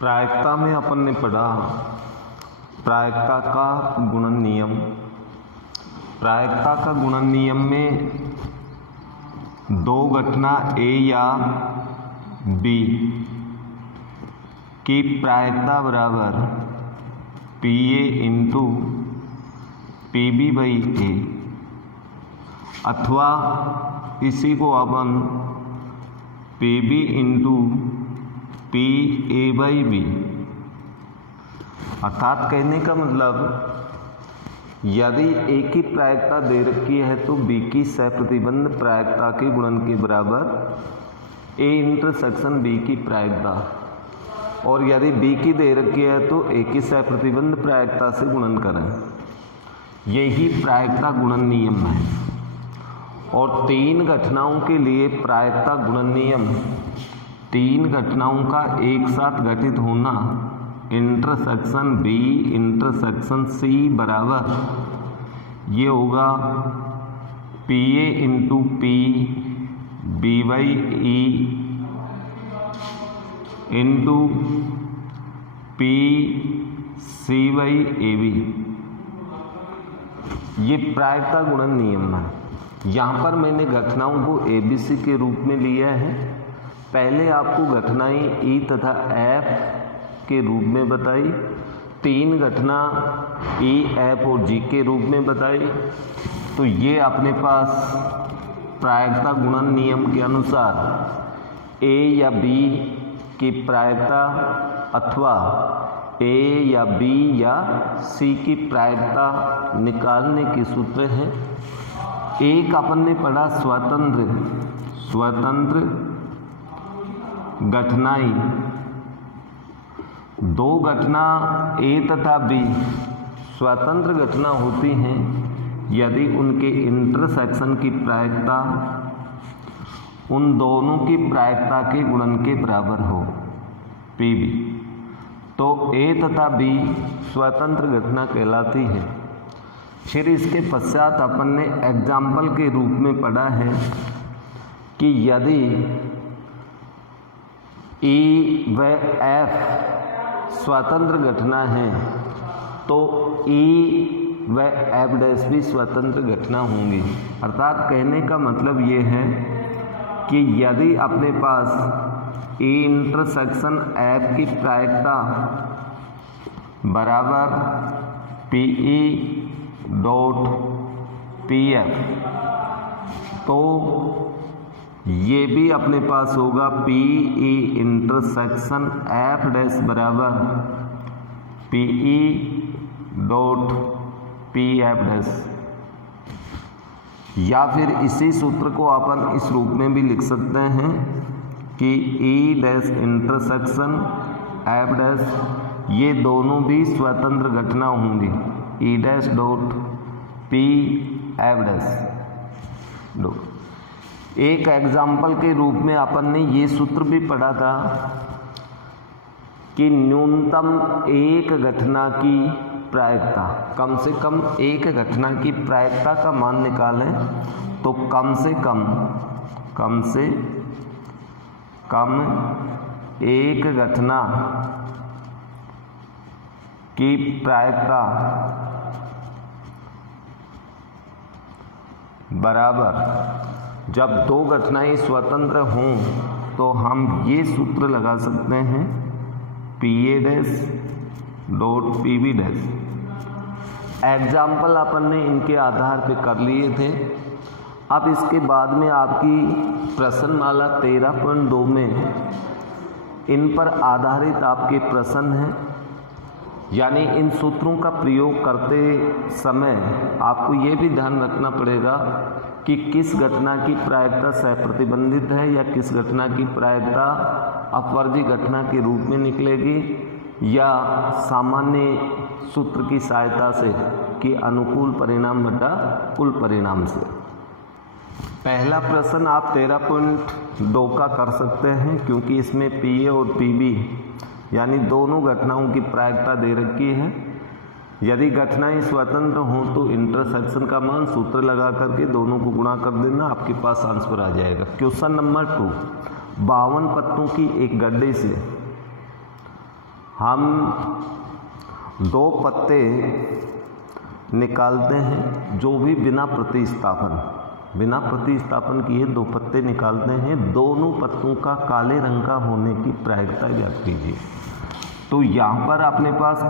प्रायिकता में अपन ने पढ़ा प्रायिकता का गुणन नियम। प्रायिकता का गुणन नियम में दो घटना ए या बी की प्रायिकता बराबर P A into P B by A, अथवा इसी को अपन P B into P A by B, अर्थात कहने का मतलब यदि ए की प्रायिकता दे रखी है तो बी की सहप्रतिबंध प्रायिकता के गुणन के बराबर ए इंटरसेक्शन बी की प्रायिकता, और यदि बी की दे रखी है तो ए की सहप्रतिबंध प्रायिकता से गुणन करें। यही प्रायिकता गुणन नियम है। और तीन घटनाओं के लिए प्रायिकता गुणन नियम, तीन घटनाओं का एक साथ घटित होना इंटरसेक्शन बी इंटरसेक्शन सी बराबर ये होगा P A into P B by E into P C by A B. ये प्रायिकता गुणन नियम है। यहाँ पर मैंने घटनाओं को ए बी सी के रूप में लिया है। पहले आपको घटनाएं ई तथा एफ के रूप में बताई, तीन घटना ई एफ और जी के रूप में बताई। तो ये अपने पास प्रायिकता गुणन नियम के अनुसार ए या बी की प्रायिकता अथवा ए या बी या सी की प्रायिकता निकालने के सूत्र हैं। एक अपन ने पढ़ा स्वतंत्र घटनाएं, दो घटना ए तथा बी स्वतंत्र घटना होती हैं यदि उनके इंटरसेक्शन की प्रायिकता उन दोनों की प्रायिकता के गुणन के बराबर हो पी बी, तो ए तथा बी स्वतंत्र घटना कहलाती है। फिर इसके पश्चात अपन ने एग्जाम्पल के रूप में पढ़ा है कि यदि ई व एफ स्वतंत्र घटना है तो ई व एफ डैश भी स्वतंत्र घटना होंगी। अर्थात कहने का मतलब ये है कि यदि अपने पास ई इंटरसेक्शन एफ की प्रायिकता बराबर P E dot P F, तो ये भी अपने पास होगा P E intersection F dash बराबर P E dot P F dash. या फिर इसी सूत्र को अपन इस रूप में भी लिख सकते हैं कि ई डैश इंटरसेक्शन एफ डैश ये दोनों भी स्वतंत्र घटना होंगी, ई dash dot P F dash dot. एक एग्जाम्पल के रूप में अपन ने ये सूत्र भी पढ़ा था कि न्यूनतम एक घटना की प्रायिकता, कम से कम एक घटना की प्रायिकता का मान निकालें तो कम से कम एक घटना की प्रायिकता बराबर, जब दो घटनाएं स्वतंत्र हों तो हम ये सूत्र लगा सकते हैं P A dash dot P B dash. Example अपन ने इनके आधार पे कर लिए थे। अब इसके बाद में आपकी प्रश्नमाला 13.2 में इन पर आधारित आपके प्रश्न हैं, यानी इन सूत्रों का प्रयोग करते समय आपको ये भी ध्यान रखना पड़ेगा कि किस घटना की प्रायिकता सहप्रतिबंधित है या किस घटना की प्रायिकता अपवर्जी घटना के रूप में निकलेगी या सामान्य सूत्र की सहायता से कि अनुकूल परिणाम बटा कुल परिणाम से। पहला प्रश्न आप 13.2 का कर सकते हैं क्योंकि इसमें पी ए और पी बी यानी दोनों घटनाओं की प्रायिकता दे रखी है। यदि घटनाएं स्वतंत्र हों तो इंटरसेक्शन का मान सूत्र लगा करके दोनों को गुणा कर देना, आपके पास आंसर आ जाएगा। क्वेश्चन नंबर 2, 52 पत्तों की एक गड्ढे से हम 2 पत्ते निकालते हैं, जो भी बिना प्रतिस्थापन किए 2 पत्ते निकालते हैं। दोनों पत्तों का काले रंग का होने की प्रायिकता ज्ञात कीजिए। तो यहाँ पर अपने पास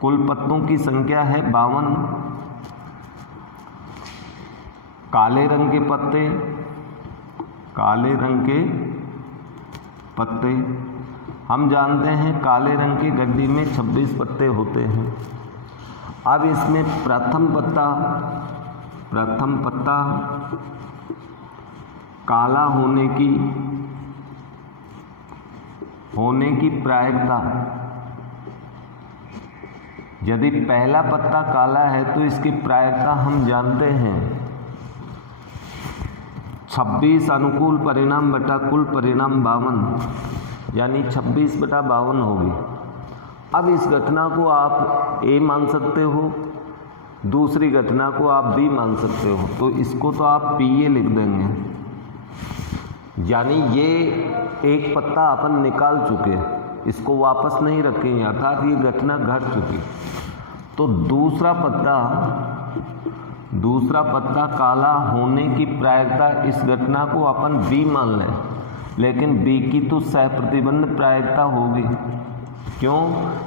कुल पत्तों की संख्या है 52। काले रंग के पत्ते हम जानते हैं, काले रंग की गड्डी में 26 पत्ते होते हैं। अब इसमें प्रथम पत्ता काला होने की प्रायिकता, यदि पहला पत्ता काला है तो इसकी प्रायिकता हम जानते हैं 26 अनुकूल परिणाम बटा कुल परिणाम 52, यानी 26/52 होगी। अब इस घटना को आप ए मान सकते हो, दूसरी घटना को आप बी मान सकते हो। तो इसको तो आप पी ए लिख देंगे, यानी ये एक पत्ता अपन निकाल चुके, इसको वापस नहीं रखेंगे, अर्थात ये घटना घट चुकी। तो दूसरा पत्ता काला होने की प्रायिकता, इस घटना को अपन बी मान लें, लेकिन बी की तो सहप्रतिबंध प्रायिकता होगी। क्यों?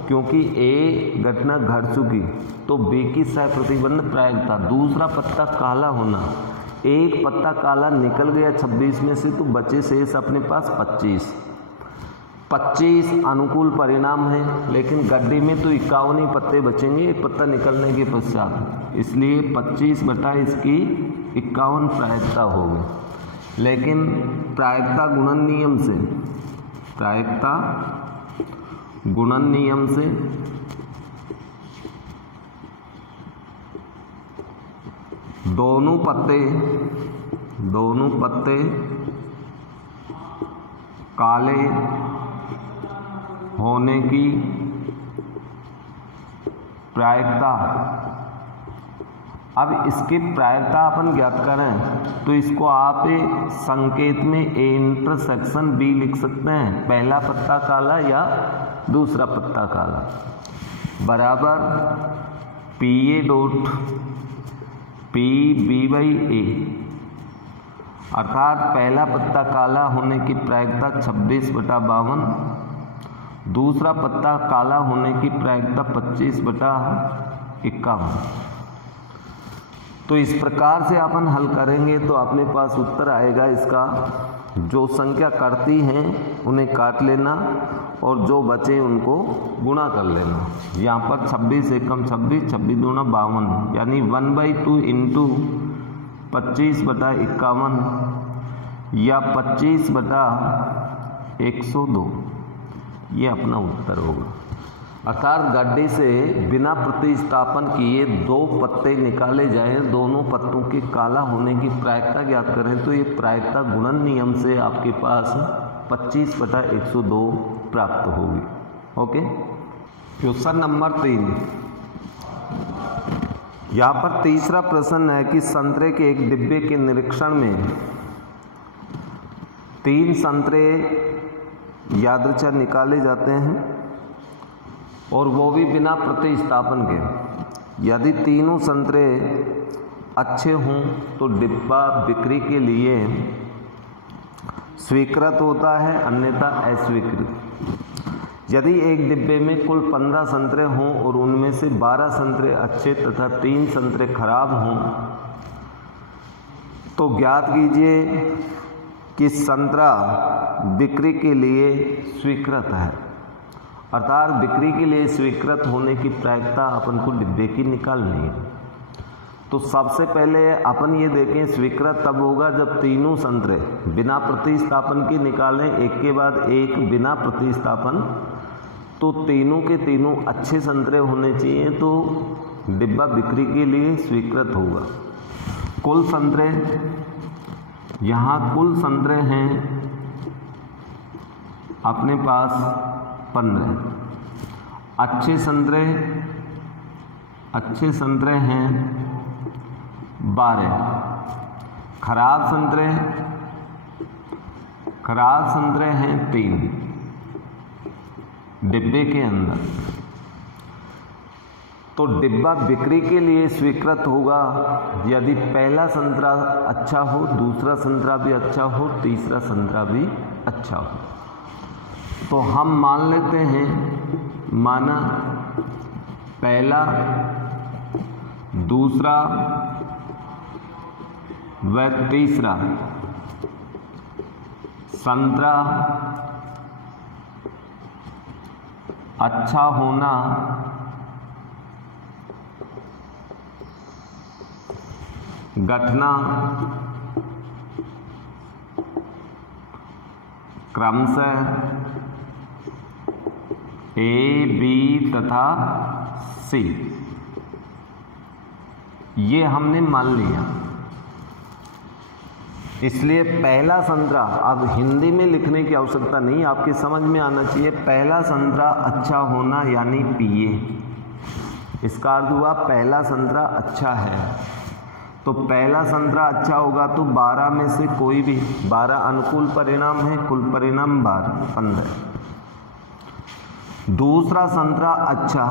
क्योंकि ए घटना घट चुकी, तो बी की सहप्रतिबंध प्रायिकता, दूसरा पत्ता काला होना, एक पत्ता काला निकल गया 26 में से, तो बचे शेष अपने पास 25 अनुकूल परिणाम है, लेकिन गड्डी में तो 51 ही पत्ते बचेंगे एक पत्ता निकलने के पश्चात, इसलिए 25 बटा इसकी 51 प्रायिकता होगी। लेकिन प्रायिकता गुणन नियम से दोनों पत्ते काले होने की प्रायिकता, अब इसकी प्रायिकता अपन ज्ञात करें तो इसको आप संकेत में ए इंटरसेक्शन बी लिख सकते हैं, पहला पत्ता काला या दूसरा पत्ता काला, बराबर P A dot P B by A, अर्थात पहला पत्ता काला होने की प्रायिकता 26/52, दूसरा पत्ता काला होने की प्रायिकता 25/51। तो इस प्रकार से अपन हल करेंगे तो अपने पास उत्तर आएगा इसका। जो संख्या कटती हैं उन्हें काट लेना और जो बचे उनको गुणा कर लेना। यहाँ पर 26 एकम 26, 26 दूना 52, यानी 1/2 इंटू 25/51 या 25/102, ये अपना उत्तर होगा। अर्थात गड्ढे से बिना प्रतिस्थापन किए 2 पत्ते निकाले जाएं, दोनों पत्तों के काला होने की प्रायिकता ज्ञात करें तो ये प्रायिकता गुणन नियम से आपके पास 25/102 प्राप्त होगी। Okay, question number 3। यहाँ पर तीसरा प्रश्न है कि संतरे के एक डिब्बे के निरीक्षण में 3 संतरे यादृच्छा निकाले जाते हैं और वो भी बिना प्रतिस्थापन के। यदि तीनों संतरे अच्छे हों तो डिब्बा बिक्री के लिए स्वीकृत होता है, अन्यथा अस्वीकृत। यदि एक डिब्बे में कुल 15 संतरे हों और उनमें से 12 संतरे अच्छे तथा 3 संतरे खराब हों तो ज्ञात कीजिए कि संतरा बिक्री के लिए स्वीकृत है। अर्थात बिक्री के लिए स्वीकृत होने की प्रायिकता अपन को डिब्बे की निकालनी है। तो सबसे पहले अपन ये देखें, स्वीकृत तब होगा जब तीनों संतरे बिना प्रतिस्थापन के निकालें, एक के बाद एक बिना प्रतिस्थापन, तो तीनों के तीनों अच्छे संतरे होने चाहिए, तो डिब्बा बिक्री के लिए स्वीकृत होगा। कुल संतरे, यहाँ कुल संतरे हैं अपने पास 15, अच्छे संतरे हैं 12, खराब संतरे हैं 3, डिब्बे के अंदर। तो डिब्बा बिक्री के लिए स्वीकृत होगा यदि पहला संतरा अच्छा हो, दूसरा संतरा भी अच्छा हो, तीसरा संतरा भी अच्छा हो। तो हम मान लेते हैं, माना पहला, दूसरा व तीसरा संतरा अच्छा होना घटना क्रमशः ए, बी तथा सी, ये हमने मान लिया। इसलिए पहला संतरा, अब हिंदी में लिखने की आवश्यकता नहीं, आपके समझ में आना चाहिए। पहला संतरा अच्छा होना यानी पीए, इसका अर्थ हुआ पहला संतरा अच्छा है। तो पहला संतरा अच्छा होगा तो 12 में से कोई भी, 12 अनुकूल परिणाम है, कुल परिणाम 12, 15। दूसरा संतरा अच्छा,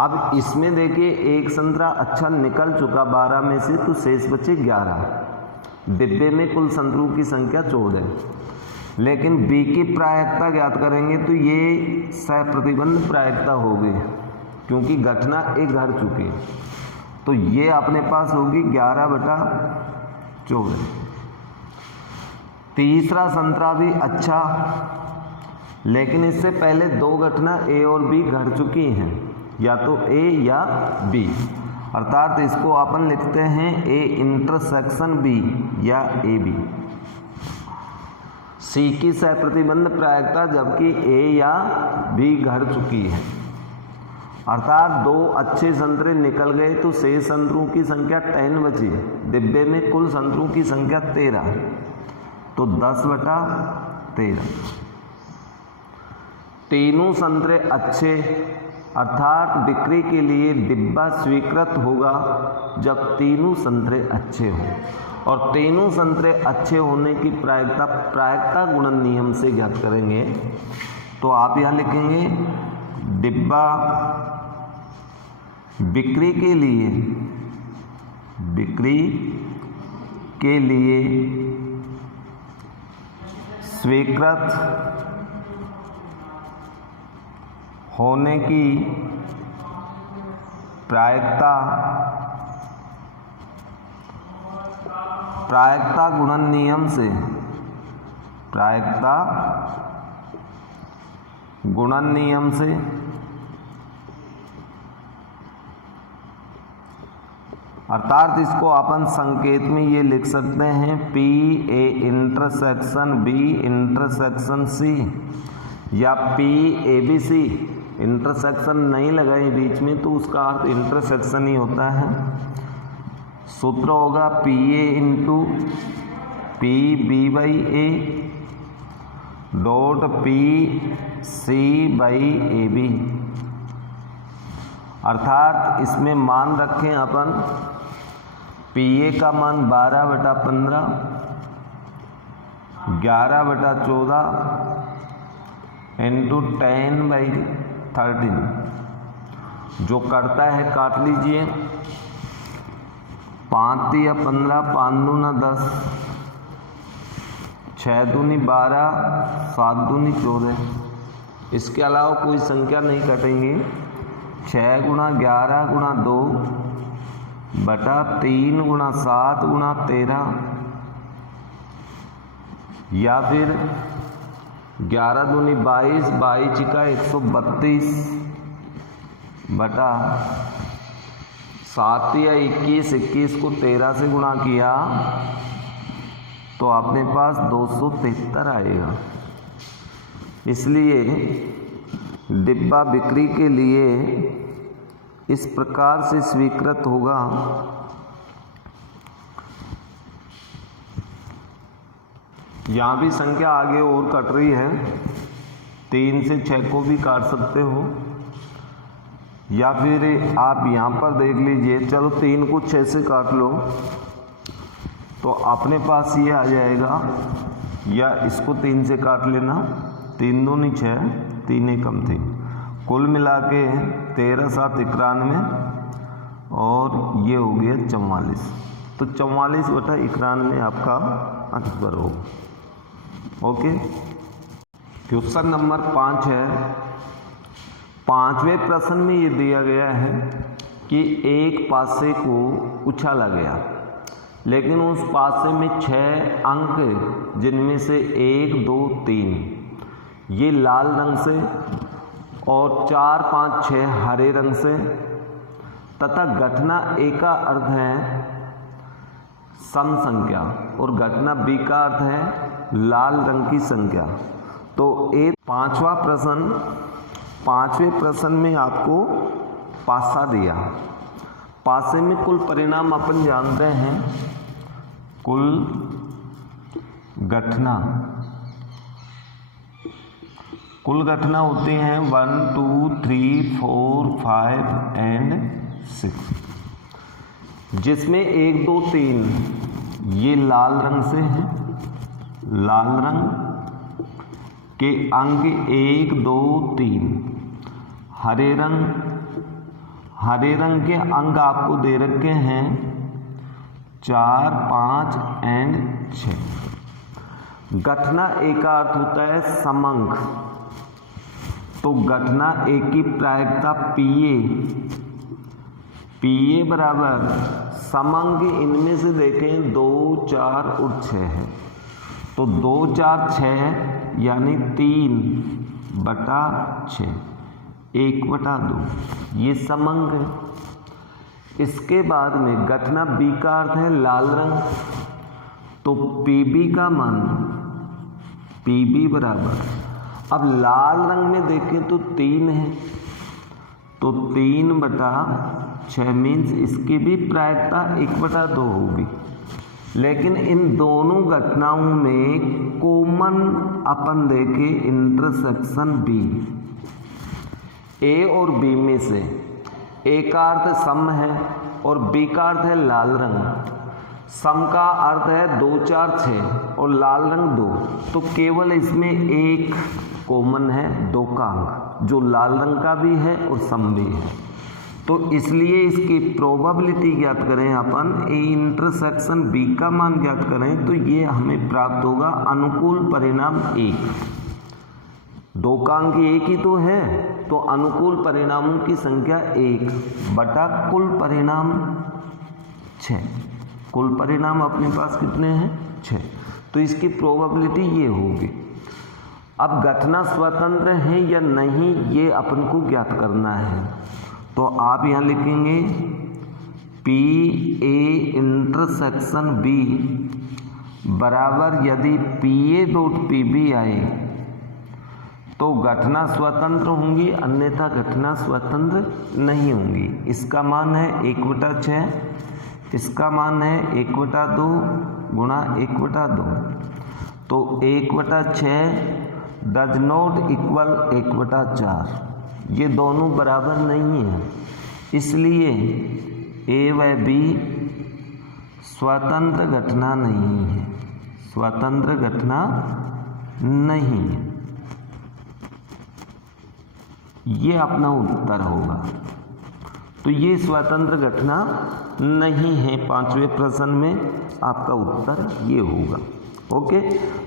अब इसमें देखिए एक संतरा अच्छा निकल चुका 12 में से, तो शेष बचे 11। डिब्बे में कुल संतरों की संख्या 14। लेकिन बी की प्रायिकता ज्ञात करेंगे तो ये सहप्रतिबंध प्रायिकता होगी, क्योंकि घटना एक घट चुकी। तो ये अपने पास होगी 11/14। तीसरा संतरा भी अच्छा, लेकिन इससे पहले 2 घटना ए और बी घट चुकी हैं, या तो ए या बी, अर्थात इसको अपन लिखते हैं ए इंटरसेक्शन बी या ए बी। सी की सहप्रतिबंध प्रायिकता जबकि ए या बी घट चुकी है, अर्थात 2 अच्छे संतरे निकल गए तो शेष संतरों की संख्या 10 बची। डिब्बे में कुल संतरों की संख्या 13, तो 10/13। तीनों संतरे अच्छे, अर्थात बिक्री के लिए डिब्बा स्वीकृत होगा जब तीनों संतरे अच्छे हों। और तीनों संतरे अच्छे होने की प्रायिकता गुणन नियम से ज्ञात करेंगे। तो आप यहाँ लिखेंगे डिब्बा बिक्री के लिए स्वीकृत होने की प्रायिकता गुणन नियम से, अर्थात इसको अपन संकेत में ये लिख सकते हैं P A intersection B intersection C, या P A B C. Intersection नहीं लगाए बीच में तो उसका अर्थ इंटरसेक्शन ही होता है। सूत्र होगा P A into P B by A dot P C by A B, अर्थात इसमें मान रखें अपन पी ए का मान 12/15, 11/14 इंटू 10/13, जो करता है काट लीजिए। 5 या 15, 5 दूना 10, 6 दूनी 12, 7 दूनी 14। इसके अलावा कोई संख्या नहीं कटेंगी। 6 गुणा 11 गुणा 2 बटा 3 गुणा 7 गुणा 13, या फिर 11 दूनी 22, 22 का 132 बटा 7 या 21, 21 को 13 से गुणा किया तो अपने पास 273 आएगा। इसलिए डिब्बा बिक्री के लिए इस प्रकार से स्वीकृत होगा। यहाँ भी संख्या आगे और कट रही है, 3 से 6 को भी काट सकते हो, या फिर आप यहाँ पर देख लीजिए। चलो 3 को 6 से काट लो तो अपने पास ये आ जाएगा, या इसको 3 से काट लेना 3 दूनी 6, 3 एकम 3, कुल मिला के 13 7 91 और ये हो गया 44। तो 44/91 आपका आंसर होगा। ओके। क्वेश्चन नंबर 5 है। 5वें प्रश्न में ये दिया गया है कि एक पासे को उछाला गया, लेकिन उस पासे में 6 अंक, जिनमें से 1 2 3 ये लाल रंग से और 4 5 6 हरे रंग से, तथा घटना ए का अर्थ है सम संख्या और घटना बी का अर्थ है लाल रंग की संख्या। तो एक 5वां प्रश्न, 5वें प्रश्न में आपको पासा दिया। पासे में कुल परिणाम अपन जानते हैं, कुल घटना होती हैं 1 2 3 4 5 एंड 6, जिसमें 1 2 3 ये लाल रंग से है, लाल रंग के अंक 1 2 3, हरे रंग के अंक आपको दे रखे हैं 4 5 एंड 6। घटना ए का अर्थ होता है समंक, तो घटना ए की प्रायिकता पीए बराबर समंक, इनमें से देखें 2 4 और 6 है, तो 2 4 6 यानी 3/6, 1/2 ये समंक है। इसके बाद में घटना बी का अर्थ है लाल रंग, तो पीबी का मान पीबी बराबर, अब लाल रंग में देखें तो 3 है, तो 3/6 मीन्स इसकी भी प्रायिकता 1/2 होगी। लेकिन इन दोनों घटनाओं में कॉमन अपन देखे इंटरसेक्शन बी, ए और बी में से ए का अर्थ सम है और बी का अर्थ है लाल रंग। सम का अर्थ है 2 4 6 और लाल रंग 2, तो केवल इसमें एक कॉमन है 2 का अंक, जो लाल रंग का भी है और सम भी है। तो इसलिए इसकी प्रोबेबिलिटी ज्ञात करें अपन, ए इंटरसेक्शन बी का मान ज्ञात करें, तो ये हमें प्राप्त होगा अनुकूल परिणाम 1। 2 का अंक 1 ही तो है, तो अनुकूल परिणामों की संख्या 1 बटा कुल परिणाम 6। कुल परिणाम अपने पास कितने हैं? 6। तो इसकी प्रोबेबिलिटी ये होगी। अब घटना स्वतंत्र है या नहीं ये अपन को ज्ञात करना है, तो आप यहाँ लिखेंगे पी ए इंटरसेक्शन बी बराबर, यदि P A dot P B आए तो घटना स्वतंत्र होंगी, अन्यथा घटना स्वतंत्र नहीं होंगी। इसका मान है 1/6, इसका मान है 1/2 गुणा 1/2, तो 1/6 डज नॉट इक्वल 1/4, ये दोनों बराबर नहीं है, इसलिए ए व बी स्वतंत्र घटना नहीं है, स्वतंत्र घटना नहीं है। ये अपना उत्तर होगा। तो ये स्वतंत्र घटना नहीं है, 5वें प्रश्न में आपका उत्तर ये होगा। ओके,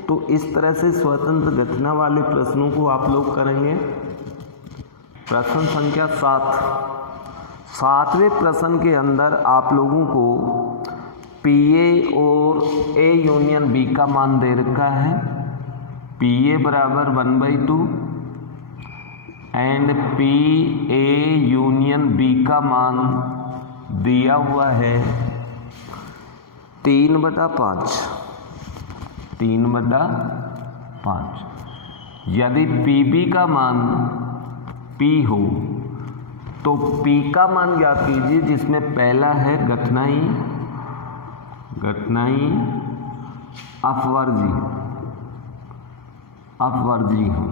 तो इस तरह से स्वतंत्र घटना वाले प्रश्नों को आप लोग करेंगे। प्रश्न संख्या 7, 7वें प्रश्न के अंदर आप लोगों को पी ए और ए यूनियन बी का मान दे रखा है। पी ए बराबर 1/2 and P A union B का मान दिया हुआ है 3/5, 3/5। यदि पी बी का मान P हो तो P का मान ज्ञात कीजिए, जिसमें पहला है घटनाई अपवर्जी हो।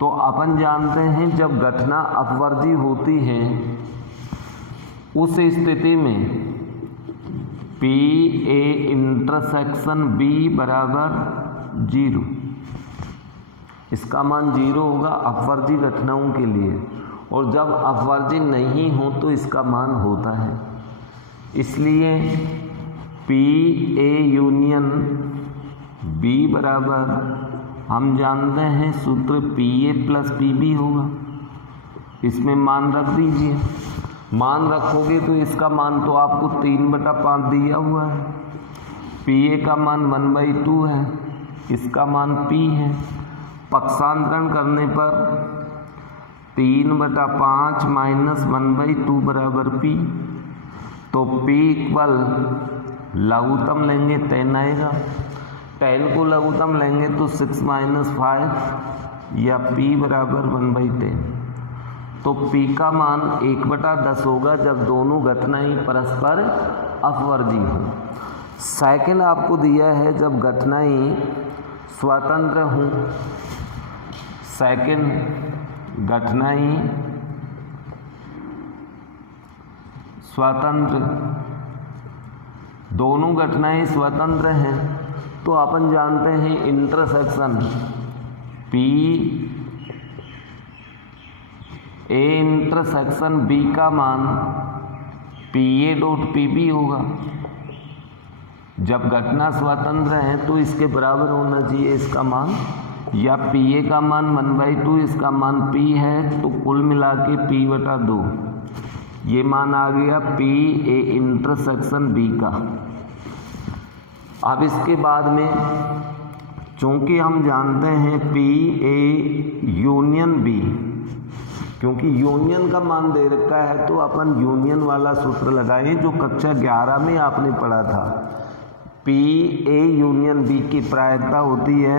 तो अपन जानते हैं जब घटना अपवर्जी होती है उस स्थिति में पी ए इंटरसेक्शन बी बराबर 0। इसका मान 0 होगा अपवर्जी घटनाओं के लिए, और जब अपवर्जी नहीं हो तो इसका मान होता है। इसलिए पी ए यूनियन बी बराबर हम जानते हैं सूत्र P A plus P B होगा। इसमें मान रख दीजिए, मान रखोगे तो इसका मान तो आपको 3/5 दिया हुआ है। पी ए का मान 1/2 है, इसका मान पी है। पक्षांतरण करने पर 3/5 माइनस 1/2 बराबर पी। तो पी इक्वल लघुत्तम लेंगे 10 आएगा, 10 को लघुत्तम लेंगे तो 6 - 5 या पी बराबर 1/10। तो पी का मान 1/10 होगा जब दोनों घटनाएं परस्पर अपवर्जी हों। सेकंड आपको दिया है जब घटनाएं स्वतंत्र हों। सेकंड घटनाएं स्वतंत्र, दोनों घटनाएं स्वतंत्र हैं तो अपन जानते हैं intersection P A intersection B का मान P A dot P B होगा। जब घटना स्वतंत्र है तो इसके बराबर होना चाहिए इसका मान, या पी ए का मान 1/2 इसका मान पी है, तो कुल मिला के p/2 ये मान आ गया पी ए इंटरसेक्शन बी का। अब इसके बाद में चूंकि हम जानते हैं पी ए यूनियन बी, क्योंकि यूनियन का मान दे रखा है तो अपन यूनियन वाला सूत्र लगाएं जो कक्षा 11 में आपने पढ़ा था। पी ए यूनियन बी की प्रायिकता होती है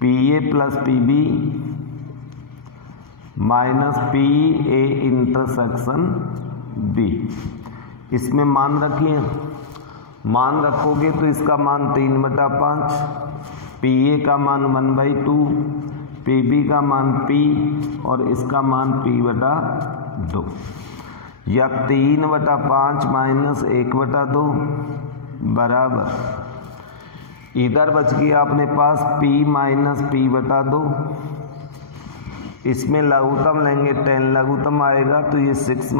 P A plus P B minus P A intersection B. इसमें मान रखिए, मान रखोगे तो इसका मान 3/5, पी ए का मान 1/2, पी बी का मान पी और इसका मान p/2, या 3/5 माइनस 1/2 बराबर इधर बच गया अपने पास p माइनस p/2। इसमें लघुत्तम लेंगे 10 लघुत्तम आएगा तो ये 6 -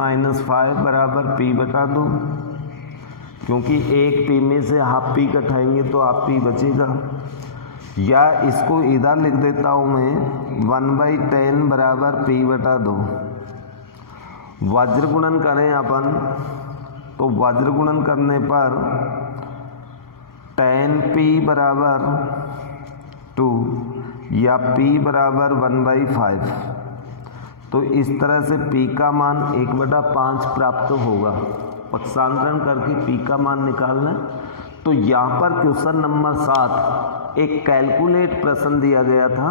5 बराबर p/2, क्योंकि एक p में से हाफ p कटाएंगे तो हाफ p बचेगा। या इसको इधर लिख देता हूँ मैं 1/10 बराबर p/2। वज्र गुणन करें अपन तो वज्र गुणन करने पर 10p बराबर 2 या p बराबर 1/5। तो इस तरह से p का मान 1/5 प्राप्त होगा। पक्षांतरण करके p का मान निकालना। तो यहाँ पर क्वेश्चन नंबर 7 एक कैलकुलेट प्रश्न दिया गया था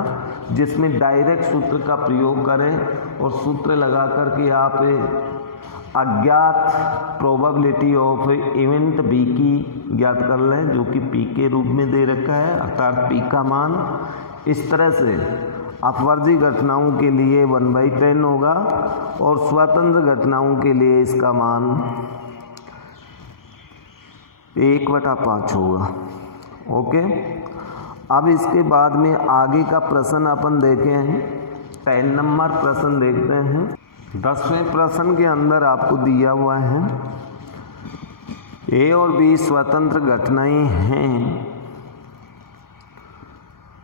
जिसमें डायरेक्ट सूत्र का प्रयोग करें और सूत्र लगा करके आप अज्ञात प्रोबेबिलिटी ऑफ इवेंट बी की ज्ञात कर लें, जो कि पी के रूप में दे रखा है, अर्थात पी का मान इस तरह से अपवर्जी घटनाओं के लिए 1/10 होगा और स्वतंत्र घटनाओं के लिए इसका मान 1/5 होगा। ओके, अब इसके बाद में आगे का प्रश्न अपन देखे हैं। 10 नंबर प्रश्न देखते हैं। 10वें प्रश्न के अंदर आपको दिया हुआ है ए और बी स्वतंत्र घटनाएं हैं,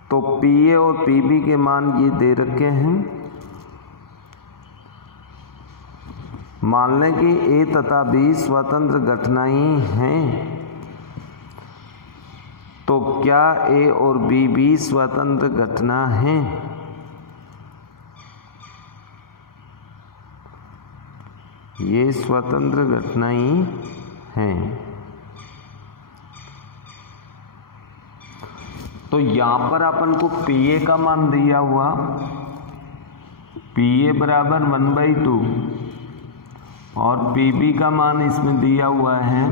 तो पी ए और पी बी के मान ये दे रखे हैं। मान लें कि ए तथा बी स्वतंत्र घटनाएं हैं, तो क्या ए और बी भी स्वतंत्र घटना हैं? ये स्वतंत्र घटनाएं हैं। तो यहां पर अपन को पी ए का मान दिया हुआ पी ए बराबर 1/2 और पी बी का मान इसमें दिया हुआ है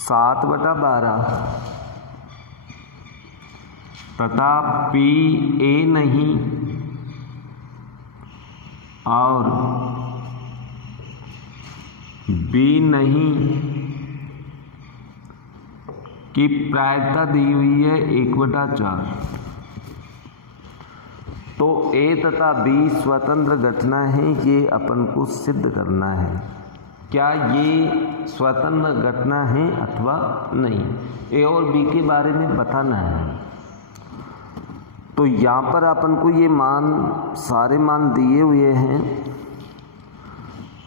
7/12 तथा पी ए नहीं और बी नहीं की प्रायिकता दी हुई है 1/4। तो ए तथा बी स्वतंत्र घटना है, ये अपन को सिद्ध करना है। क्या ये स्वतंत्र घटना है अथवा नहीं, ए और बी के बारे में बताना है। तो यहाँ पर अपन को ये मान, सारे मान दिए हुए हैं,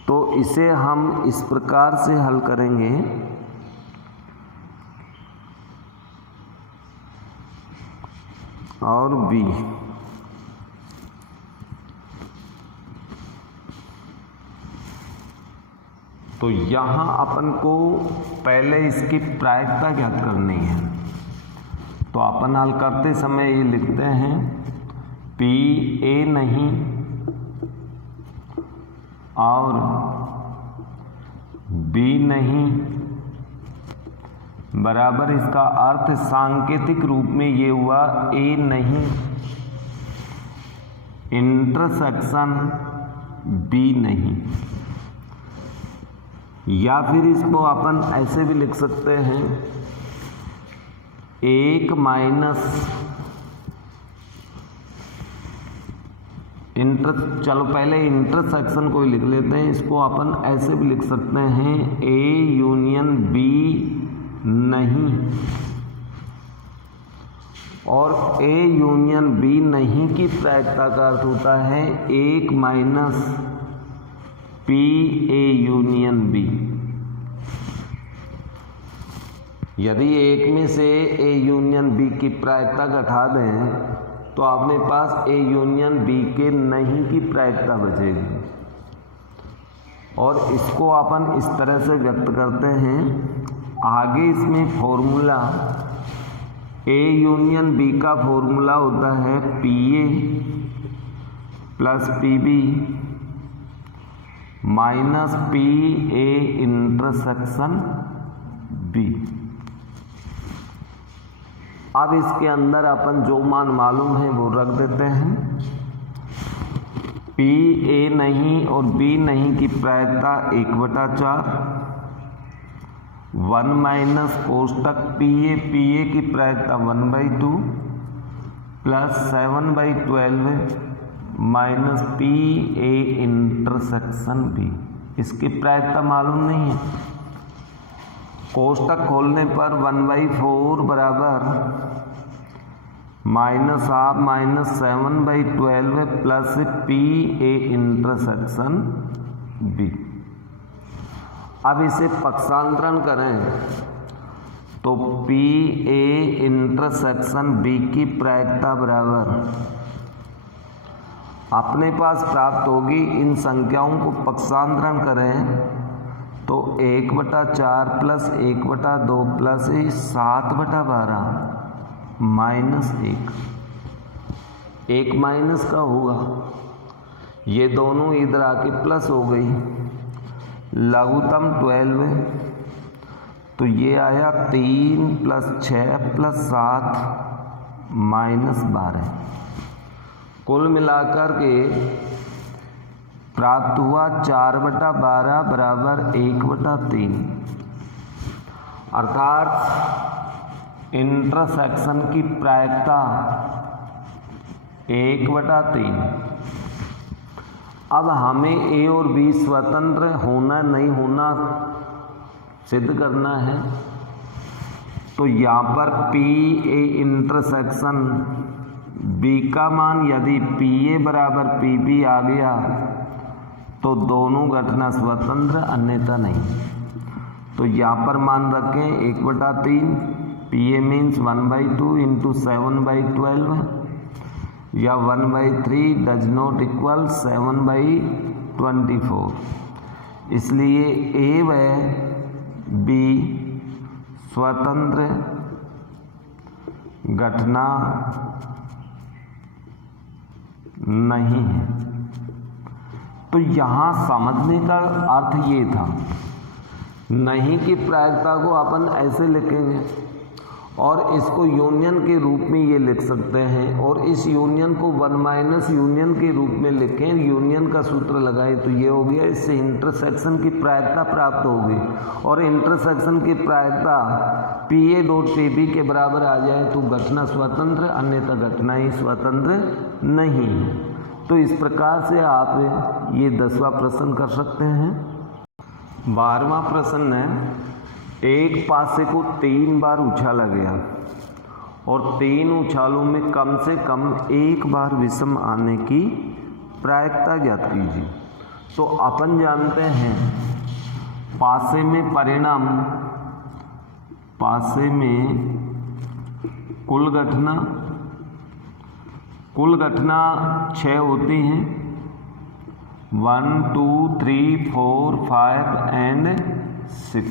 तो इसे हम इस प्रकार से हल करेंगे। और बी, तो यहाँ अपन को पहले इसकी प्रायिकता ज्ञात करनी है। तो अपन हल करते समय ये लिखते हैं पी ए नहीं और बी नहीं बराबर, इसका अर्थ सांकेतिक रूप में ये हुआ ए नहीं इंटरसेक्शन बी नहीं। या फिर इसको अपन ऐसे भी लिख सकते हैं 1 माइनस चलो पहले इंटरसेक्शन को ही लिख लेते हैं। इसको अपन ऐसे भी लिख सकते हैं ए यूनियन बी नहीं, और ए यूनियन बी नहीं की प्रायिकता का अर्थ होता है 1 minus P A union B. यदि एक में से ए यूनियन बी की प्रायिकता घटा दें तो अपने पास ए यूनियन बी के नहीं की प्रायिकता बचेगी, और इसको अपन इस तरह से व्यक्त करते हैं। आगे इसमें फॉर्मूला ए यूनियन बी का फॉर्मूला होता है P A plus P B minus P A intersection B. अब इसके अंदर अपन जो मान मालूम है वो रख देते हैं। पी ए नहीं और बी नहीं की प्रायिकता 1/4, 1 माइनस कोष्टक पी ए की प्रायिकता 1/2 plus 7/12 minus P A intersection B. इसकी प्रायिकता मालूम नहीं है। कोष्टक खोलने पर 1/4 बराबर minus half minus 7/12 plus P A intersection B. अब इसे पक्षांतरण करें तो पी ए इंटरसेक्शन बी की प्रायिकता बराबर अपने पास प्राप्त होगी। इन संख्याओं को पक्षांतरण करें तो 1/4 प्लस 1/2 प्लस 7/12 माइनस 1 माइनस का होगा। ये दोनों इधर आके प्लस हो गई। लघुत्तम 12 तो ये आया 3 प्लस 6 प्लस 7 माइनस 12। कुल मिलाकर के प्राप्त हुआ 4/12 बराबर 1/3, अर्थात इंटरसेक्शन की प्रायिकता 1/3। अब हमें ए और बी स्वतंत्र होना नहीं होना सिद्ध करना है। तो यहाँ पर पी ए इंटरसेक्शन बी का मान यदि पी ए बराबर पी बी आ गया तो दोनों घटना स्वतंत्र, अन्यथा नहीं। तो यहाँ पर मान रखें 1/3, पी ए मीन्स 1/2 इंटू 7/12 या 1/3 डज नॉट इक्वल 7/24। इसलिए ए व बी स्वतंत्र घटना नहीं है। तो यहाँ समझने का अर्थ ये था, नहीं की प्रायिकता को अपन ऐसे लिखेंगे और इसको यूनियन के रूप में ये लिख सकते हैं, और इस यूनियन को 1 माइनस यूनियन के रूप में लिखें, यूनियन का सूत्र लगाएं तो ये हो गया। इससे इंटरसेक्शन की प्रायिकता प्राप्त होगी, और इंटरसेक्शन की प्रायिकता PA.PB के बराबर आ जाए तो घटना स्वतंत्र, अन्यथा घटना ही स्वतंत्र नहीं। तो इस प्रकार से आप ये 10वां प्रश्न कर सकते हैं। 12वां प्रश्न है, एक पासे को 3 बार उछाला गया और 3 उछालों में कम से कम 1 बार विषम आने की प्रायिकता ज्ञात कीजिए। तो अपन जानते हैं पासे में परिणाम, पासे में कुल घटना 6 होती हैं, 1 2 3 4 5 एंड 6।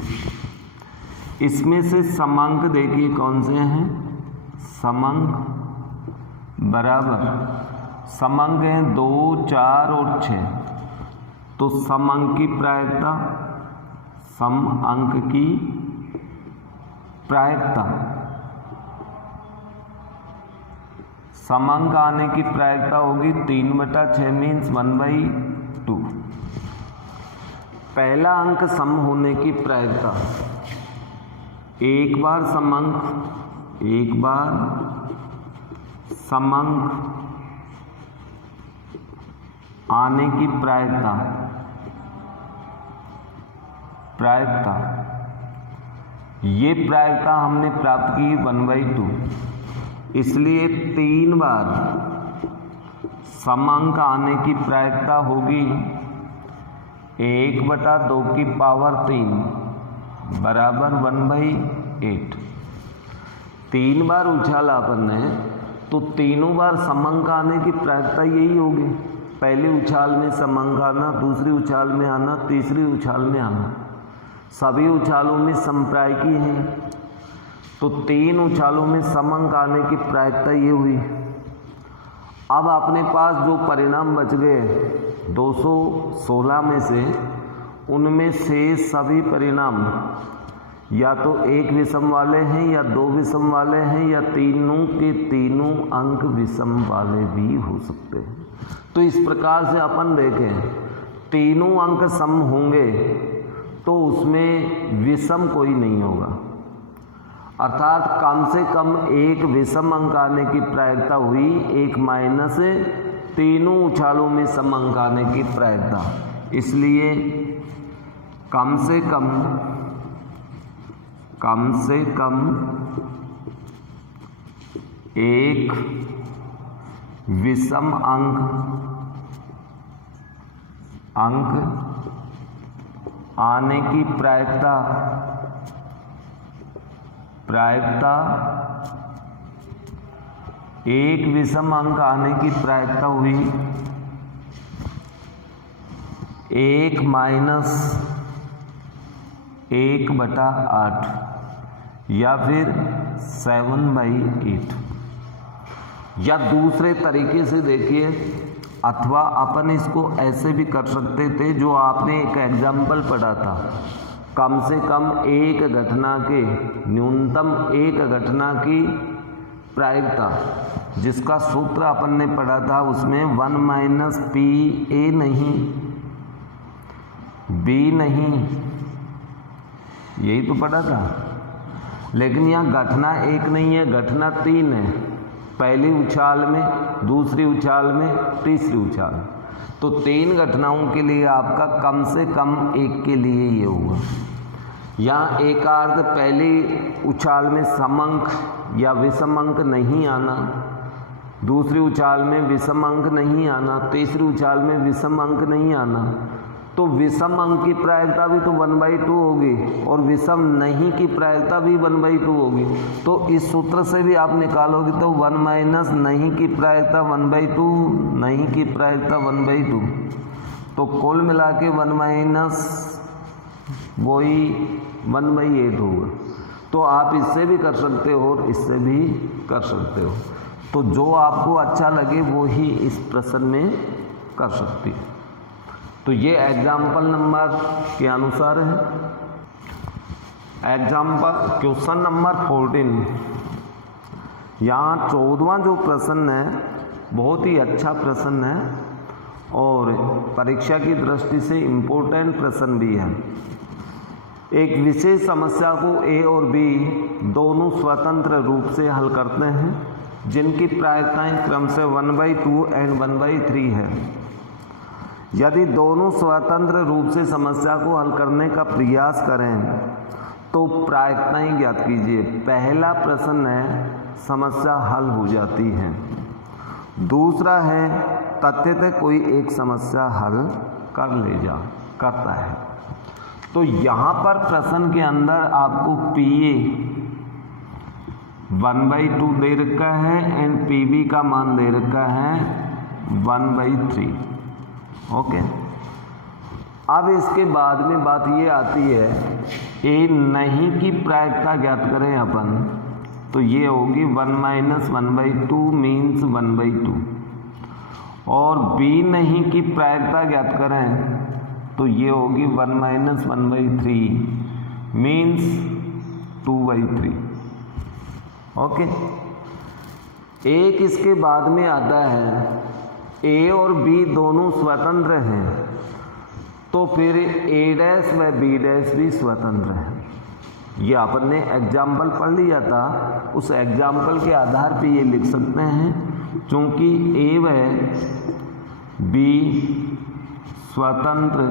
इसमें से समांक देखिए कौन से हैं, समांक बराबर, समांक हैं 2 4 और 6। तो समांक की प्रायिकता, सम अंक की प्रायिकता, समांक आने की प्रायिकता होगी 3/6 मीन्स 1/2। पहला अंक सम होने की प्रायिकता, एक बार समांक आने की प्रायिकता, ये प्रायिकता हमने प्राप्त की 1/2। इसलिए 3 बार समांक आने की प्रायिकता होगी 1/2 की पावर 3 बराबर 1/8। 3 बार उछाला अपन ने तो तीनों बार समांक आने की प्रायिकता यही होगी। पहले उछाल में समांक आना, दूसरी उछाल में आना, तीसरी उछाल में आना, सभी उछालों में समप्रायिकी है। तो 3 उछालों में समांक आने की प्रायिकता ये हुई। अब अपने पास जो परिणाम बच गए 216 में से, उनमें से सभी परिणाम या तो 1 विषम वाले हैं या 2 विषम वाले हैं या तीनों के तीनों अंक विषम वाले भी हो सकते हैं। तो इस प्रकार से अपन देखें, तीनों अंक सम होंगे तो उसमें विषम कोई नहीं होगा, अर्थात कम से कम 1 विषम अंक आने की प्रायिकता हुई, 1 माइनस तीनों उछालों में सम अंक आने की प्रायिकता। इसलिए कम से कम 1 विषम अंक आने की प्रायिकता 1 विषम अंक आने की प्रायिकता हुई 1 माइनस 1/8 या फिर 7/8। या दूसरे तरीके से देखिए, अथवा अपन इसको ऐसे भी कर सकते थे जो आपने एक एग्जाम्पल पढ़ा था, कम से कम एक घटना के, न्यूनतम एक घटना की प्रायिकता, जिसका सूत्र अपन ने पढ़ा था, उसमें 1 माइनस PA नहीं, B नहीं, यही तो पढ़ा था। लेकिन यहाँ घटना 1 नहीं है, घटना 3 है, पहली उछाल में, दूसरी उछाल में, तीसरी उछाल। तो 3 घटनाओं के लिए आपका कम से कम 1 के लिए ये हुआ। यहाँ एक अर्थ पहली उछाल में समंक या विषम अंक नहीं आना, दूसरी उछाल में विषम अंक नहीं आना, तीसरी उछाल में विषम अंक नहीं आना, तो विषम अंक की प्रायिकता भी तो 1/2 होगी और विषम नहीं की प्रायिकता भी 1/2 होगी। तो इस सूत्र से भी आप निकालोगे तो 1 माइनस नहीं की प्रायिकता 1/2, नहीं की प्रायिकता 1/2, तो कुल मिला के 1 माइनस वही 1/8 होगा। तो आप इससे भी कर सकते हो और इससे भी कर सकते हो, तो जो आपको अच्छा लगे वो ही इस प्रश्न में कर सकती है। तो ये एग्जाम्पल नंबर के अनुसार है। एग्जाम्पल क्वेश्चन नंबर 14, यहाँ 14वां जो प्रश्न है बहुत ही अच्छा प्रश्न है और परीक्षा की दृष्टि से इम्पोर्टेंट प्रश्न भी है। एक विशेष समस्या को ए और बी दोनों स्वतंत्र रूप से हल करते हैं, जिनकी प्रायिकताएं क्रम से 1/2 एंड 1/3 है। यदि दोनों स्वतंत्र रूप से समस्या को हल करने का प्रयास करें तो प्रायिकताएं ज्ञात कीजिए। पहला प्रश्न है समस्या हल हो जाती है, दूसरा है तथ्यतः कोई एक समस्या हल करता है। तो यहाँ पर प्रश्न के अंदर आपको PA 1/2 दे रखा है एंड PB का मान दे रखा है 1/3। ओके, अब इसके बाद में बात ये आती है A नहीं की प्रायिकता ज्ञात करें अपन, तो ये होगी 1 - 1/2 मीन्स 1/2, और B नहीं की प्रायिकता ज्ञात करें तो ये होगी 1 - 1/3 मीन्स 2/3। ओके, एक इसके बाद में आता है A और B दोनों स्वतंत्र हैं, तो फिर A' व B' भी स्वतंत्र हैं। ये अपन ने एग्जाम्पल पढ़ लिया था, उस एग्जाम्पल के आधार पे ये लिख सकते हैं, क्योंकि A व B स्वतंत्र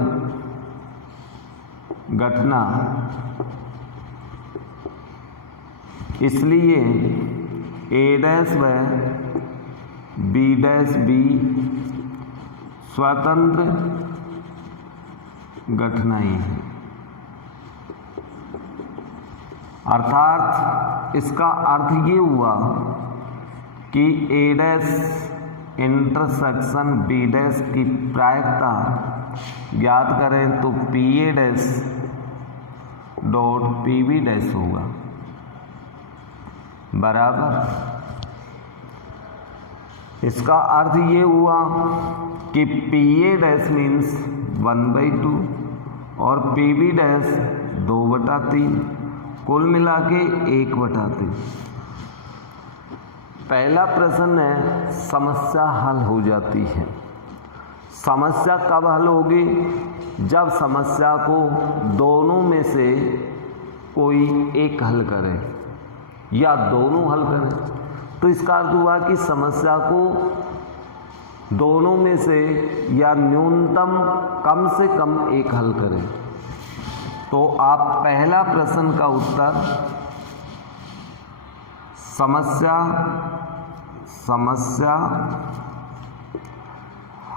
घटना, इसलिए A' व B' भी स्वतंत्र घटनाएं हैं। अर्थात इसका अर्थ ये हुआ कि A' इंटरसेक्शन B' की प्रायिकता ज्ञात करें तो PA' डॉट PB' होगा बराबर। इसका अर्थ ये हुआ कि PA' मीन्स 1/2 और PB' 2/3, कुल मिला के 1/3। पहला प्रश्न है समस्या हल हो जाती है। समस्या कब हल होगी? जब समस्या को दोनों में से कोई एक हल करे या दोनों हल करें। तो इसका अर्थ हुआ कि समस्या को दोनों में से या न्यूनतम कम से कम एक हल करें। तो आप पहला प्रश्न का उत्तर समस्या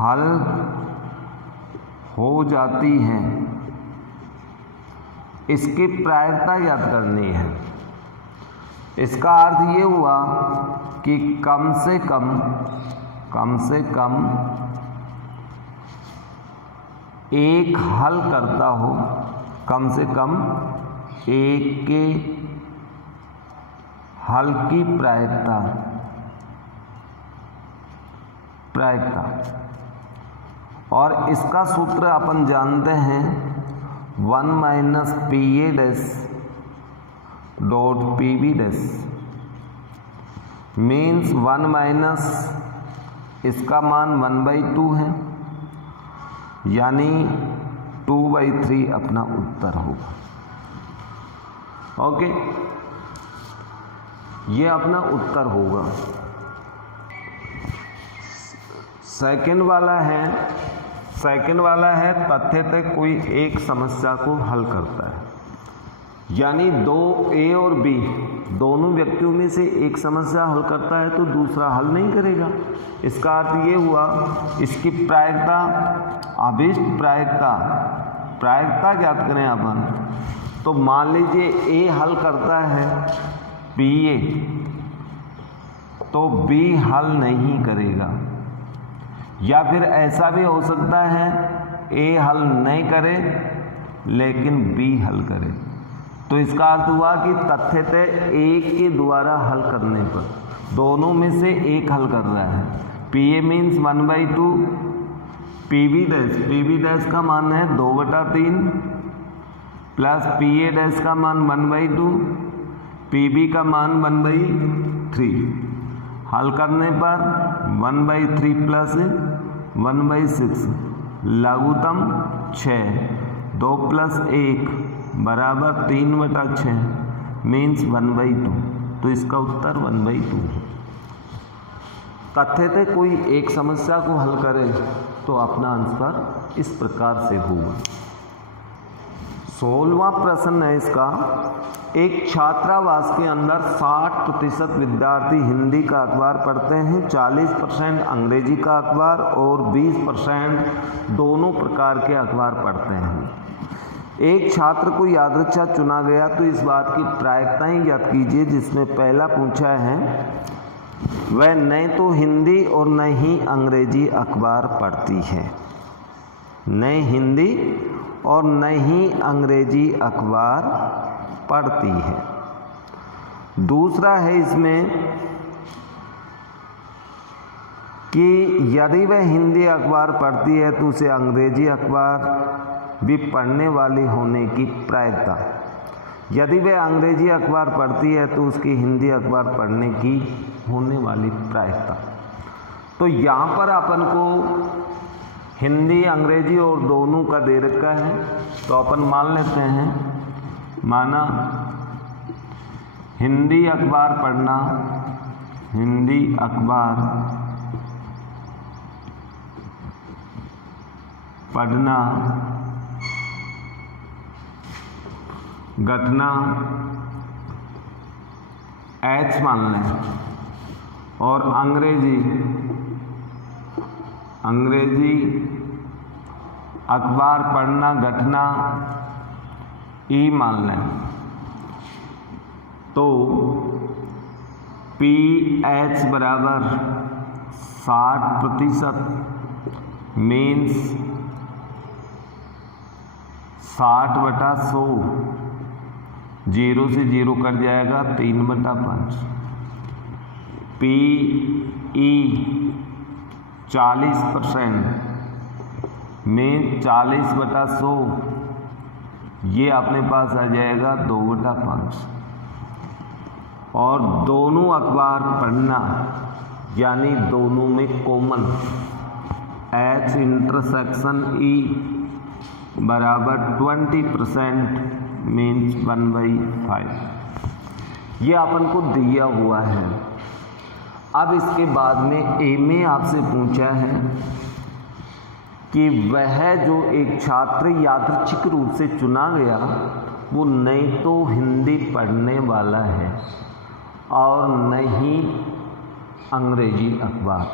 हल हो जाती है, इसकी प्रायिकता ज्ञात करनी है। इसका अर्थ ये हुआ कि कम से कम एक हल करता हो, कम से कम एक के हल की प्रायिकता और इसका सूत्र अपन जानते हैं 1 - PA' डॉट PB' मीन्स 1 - इसका मान 1/2 है, यानी 2/3 अपना उत्तर होगा। ओके, ये अपना उत्तर होगा। सेकंड वाला है तथ्यतः कोई एक समस्या को हल करता है, यानी दो A और B दोनों व्यक्तियों में से एक समस्या हल करता है तो दूसरा हल नहीं करेगा। इसका अर्थ ये हुआ इसकी प्रायिकता, अभीष्ट प्रायिकता ज्ञात करें अपन। तो मान लीजिए A हल करता है PA, तो B हल नहीं करेगा, या फिर ऐसा भी हो सकता है A हल नहीं करे लेकिन B हल करे। तो इसका अर्थ हुआ कि तथ्यतः एक के द्वारा हल करने पर दोनों में से एक हल कर रहा है। PA मीन्स 1/2, PB' का मान है 2/3 प्लस PA' का मान 1/2, PB का मान 1/3। हल करने पर 1/3 प्लस 1/6 लघुत्तम 6, 2 + 1 बराबर 3/6 मीन्स 1/2। तो इसका उत्तर 1/2 है। कथ्य थे कोई एक समस्या को हल करे तो अपना आंसर इस प्रकार से होगा। 16वां प्रश्न है इसका, एक छात्रावास के अंदर 60% विद्यार्थी हिंदी का अखबार पढ़ते हैं, 40% अंग्रेजी का अखबार और 20% दोनों प्रकार के अखबार पढ़ते हैं। एक छात्र को यादृच्छा चुना गया तो इस बात की प्रायिकताएं ज्ञात कीजिए। जिसमें पहला पूछा है वह न तो हिंदी और न ही अंग्रेजी अखबार पढ़ती है, न हिंदी और न ही अंग्रेजी अखबार पढ़ती है। दूसरा है इसमें कि यदि वह हिंदी अखबार पढ़ती है तो उसे अंग्रेजी अखबार भी पढ़ने वाली होने की प्रायिकता, यदि वह अंग्रेजी अखबार पढ़ती है तो उसकी हिंदी अखबार पढ़ने की होने वाली प्रायिकता। तो यहाँ पर अपन को हिंदी अंग्रेजी और दोनों का दे रखा है, तो अपन मान लेते हैं, माना हिंदी अखबार पढ़ना, हिंदी अखबार पढ़ना घटना H मान लें, और अंग्रेजी अखबार पढ़ना घटना E मान लें। तो PH बराबर 60% मीन्स 60/100, 0 से 0 कट जाएगा, 3/5। PE 40% में 40/100, ये अपने पास आ जाएगा 2/5। और दोनों अखबार पढ़ना यानी दोनों में कॉमन H इंटरसेक्शन E बराबर 20% मीन्स 1/5। ये अपन को दिया हुआ है। अब इसके बाद में ए में आपसे पूछा है कि वह जो एक छात्र यादृच्छिक रूप से चुना गया वो नहीं तो हिंदी पढ़ने वाला है और न ही अंग्रेजी अखबार।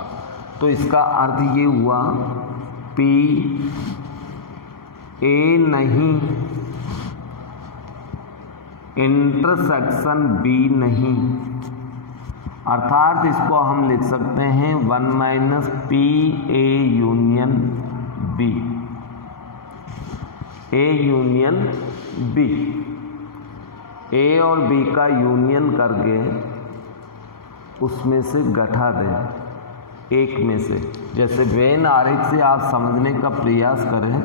तो इसका अर्थ ये हुआ P A नहीं, इंटरसेक्शन B नहीं, अर्थात इसको हम लिख सकते हैं 1 - PA union B, A union B। A और B का यूनियन करके उसमें से घटा दें एक में से। जैसे वेन आरेख से आप समझने का प्रयास करें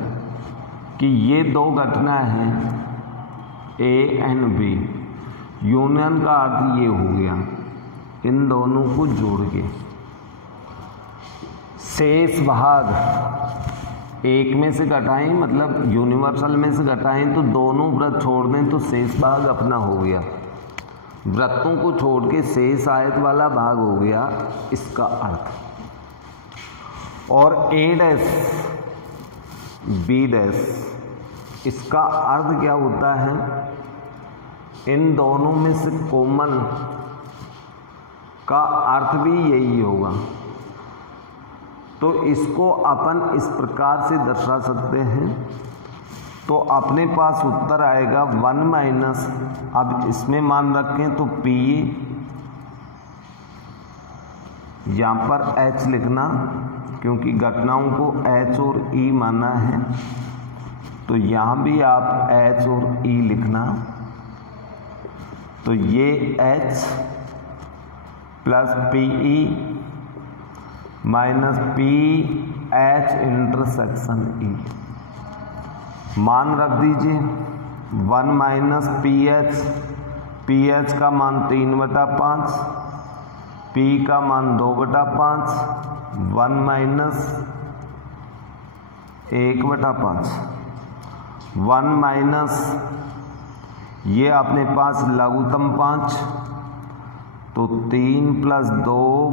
कि ये दो घटना हैं A एंड B, यूनियन का अर्थ ये हो गया इन दोनों को जोड़ के शेष भाग एक में से घटाएं, मतलब यूनिवर्सल में से घटाएं तो दोनों वृत्त छोड़ दें तो शेष भाग अपना हो गया। वृत्तों को छोड़ के शेष आयत वाला भाग हो गया इसका अर्थ। और A डैश B डैश इसका अर्थ क्या होता है, इन दोनों में से कॉमन का अर्थ भी यही होगा। तो इसको अपन इस प्रकार से दर्शा सकते हैं। तो अपने पास उत्तर आएगा 1 - अब इसमें मान रखें तो P, यहाँ पर H लिखना क्योंकि घटनाओं को H और E माना है, तो यहाँ भी आप H और E लिखना। तो ये H plus PE minus PH intersection E, मान रख दीजिए 1 - PH, PH का मान 3/5, P का मान 2/5, 1 - 1/5, 1 - ये अपने पास लघुत्तम 5, तो 3 + 2 -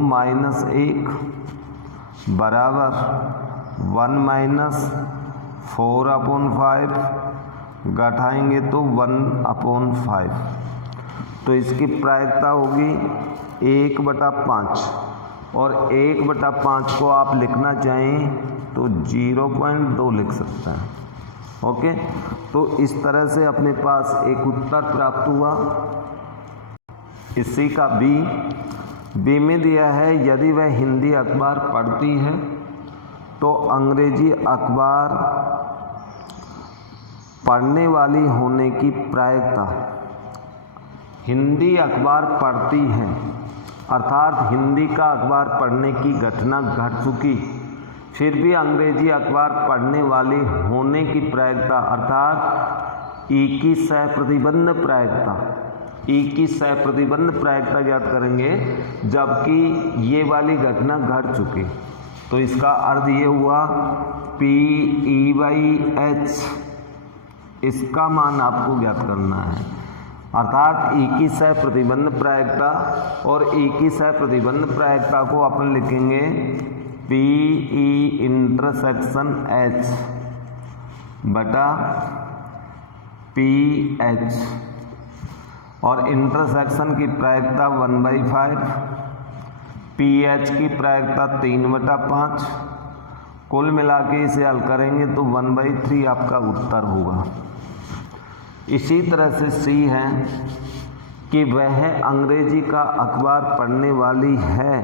1 बराबर 1 - 4/5, घटाएंगे तो 1/5। तो इसकी प्रायिकता होगी 1/5, और 1/5 को आप लिखना चाहें तो 0.2 लिख सकते हैं। ओके, तो इस तरह से अपने पास एक उत्तर प्राप्त हुआ। इसी का बी में दिया है, यदि वह हिंदी अखबार पढ़ती है तो अंग्रेजी अखबार पढ़ने वाली होने की प्रायिकता। हिंदी अखबार पढ़ती है अर्थात हिंदी का अखबार पढ़ने की घटना घट चुकी, फिर भी अंग्रेजी अखबार पढ़ने वाली होने की प्रायिकता अर्थात ई की सहप्रतिबंध प्रायिकता, ई की सहप्रतिबंध प्रायिकता ज्ञात करेंगे जबकि ये वाली घटना घट चुकी। तो इसका अर्थ ये हुआ PE/H, इसका मान आपको ज्ञात करना है, अर्थात ई की सहप्रतिबंध प्रायिकता, और ई की सहप्रतिबंध प्रायिकता को अपन लिखेंगे PE∩H बटा PH, और इंटरसेक्शन की प्रायिकता 1/5, PH की प्रायिकता 3/5, कुल मिला के इसे हल करेंगे तो 1/3 आपका उत्तर होगा। इसी तरह से सी है कि वह अंग्रेजी का अखबार पढ़ने वाली है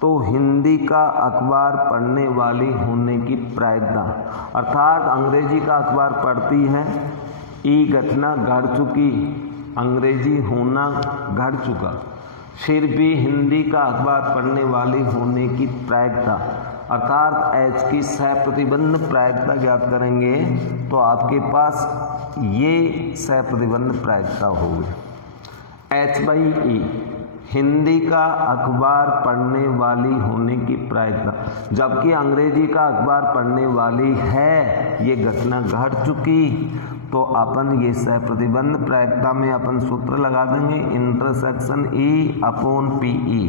तो हिंदी का अखबार पढ़ने वाली होने की प्रायिकता, अर्थात अंग्रेजी का अखबार पढ़ती है, ई घटना घट चुकी, अंग्रेजी होना घट चुका, फिर भी हिंदी का अखबार पढ़ने वाली होने की प्रायिकता अर्थात एच की सहप्रतिबंध प्रायिकता ज्ञात करेंगे तो आपके पास ये सहप्रतिबंध प्रायिकता होगी। H/E हिंदी का अखबार पढ़ने वाली होने की प्रायिकता, जबकि अंग्रेजी का अखबार पढ़ने वाली है ये घटना घट चुकी, तो अपन ये सहप्रतिबंध प्रायिकता में अपन सूत्र लगा देंगे इंटरसेक्शन E/PE,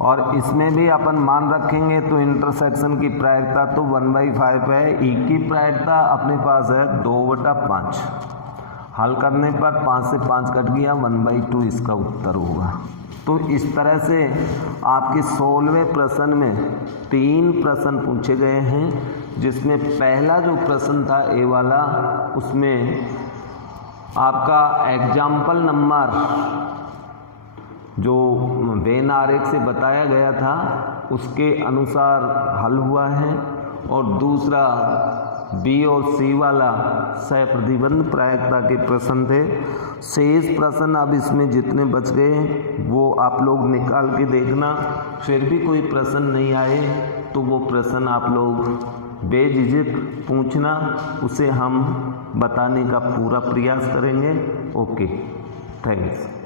और इसमें भी अपन मान रखेंगे तो इंटरसेक्शन की प्रायिकता तो 1/5 है, ई की प्रायिकता अपने पास है 2/5, हल करने पर 5 से 5 कट गया, 1/2 इसका उत्तर होगा। तो इस तरह से आपके 16वें प्रश्न में 3 प्रश्न पूछे गए हैं, जिसमें पहला जो प्रश्न था ए वाला, उसमें आपका एग्जाम्पल नंबर जो वेन आरेख से बताया गया था उसके अनुसार हल हुआ है, और दूसरा बी और सी वाला सहप्रतिबंध प्रायिकता के प्रश्न थे। शेष प्रश्न अब इसमें जितने बच गए वो आप लोग निकाल के देखना, फिर भी कोई प्रश्न नहीं आए तो वो प्रश्न आप लोग बेझिझक पूछना, उसे हम बताने का पूरा प्रयास करेंगे। Okay, thanks.